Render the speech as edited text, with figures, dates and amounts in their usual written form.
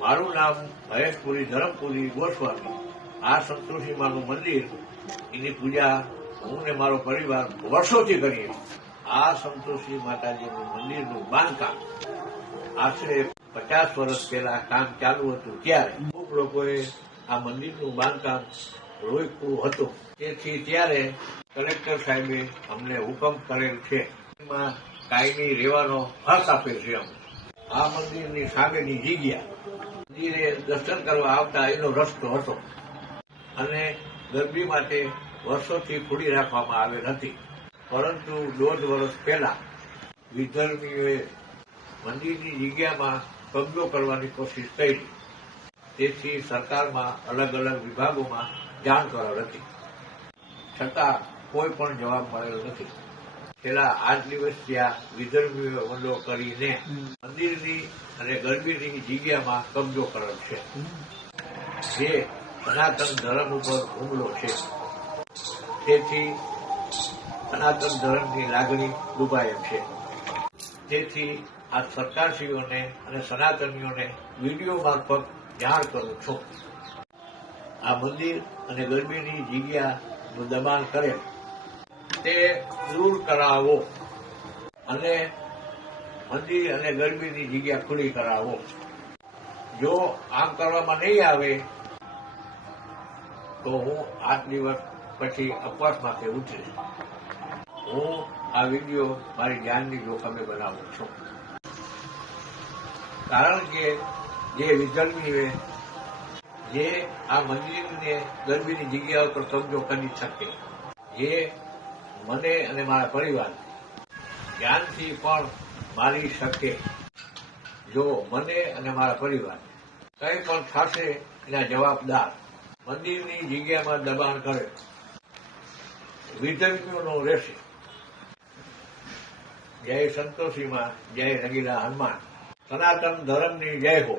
મારું નામ મહેશપુરી ધરમપુરી ગોસ્વામી. આ સંતોષીમાનું મંદિર, એની પૂજા હું ને મારો પરિવાર વર્ષોથી કરીએ. આ સંતોષી માતાજીનું મંદિરનું બાંધકામ આશરે 50 વર્ષ પહેલા કામ ચાલુ હતું. ત્યારે અમુક લોકોએ આ મંદિરનું બાંધકામ રોક્યું હતું. તેથી ત્યારે કલેક્ટર સાહેબે અમને હુકમ કરેલ છે, એમાં કાયમી રહેવાનો હક આપેલ છે. આ મંદિરની સામેની જગ્યા મંદિરે દર્શન કરવા આવતા એનો રસ્તો હતો અને ગરબી માટે વર્ષોથી ખુલ્લી રાખવામાં આવેલ હતી. પરંતુ 1.5 વર્ષ પહેલા વિધર્મીઓએ મંદિરની જગ્યામાં કબજો કરવાની કોશિશ કરી. તેથી સરકારમાં અલગ અલગ વિભાગોમાં જાણ કરેલ હતી, છતાં કોઈ પણ જવાબ મળેલો નથી. છેલ્લા 8 દિવસથી આ વિધર્મીઓ હુમલો કરીને મંદિરની અને ગરબીની જગ્યામાં કબજો કરેલ છે, જે સનાતન ધર્મ ઉપર હુમલો છે. તેથી સનાતન ધર્મની લાગણી ડૂબાયેલ છે. તેથી આ સરકારશ્રીઓને અને સનાતનીઓને વિડીયો મારફત જાણ કરું છું. આ મંદિર અને ગરબીની જગ્યાનું દબાણ કરેલ તે દૂર કરાવો અને મંદિર અને ગરબીની જગ્યા ખુલ્લી કરાવો. જો આમ કરવામાં નહીં આવે તો હું 8 દિવસ પછી અપવાસમાંથી ઉતરીશ. હું આ વિડીયો મારી જાનની જોખમે બનાવું છું. કારણ કે જે વિધર્મીએ જે આ મંદિરને ગરબીની જગ્યા પર કબજો કરી શકે, જે મને અને મારા પરિવાર જાનથી પણ મારી શકે. જો મને અને મારા પરિવાર કંઈ પણ થશે એના જવાબદાર મંદિરની જગ્યામાં દબાણ કરે વિધર્મીઓનો રહેશે. જય સંતોષીમાં, જય રંગીલા હનુમાન. સનાતન ધર્મની જય હો.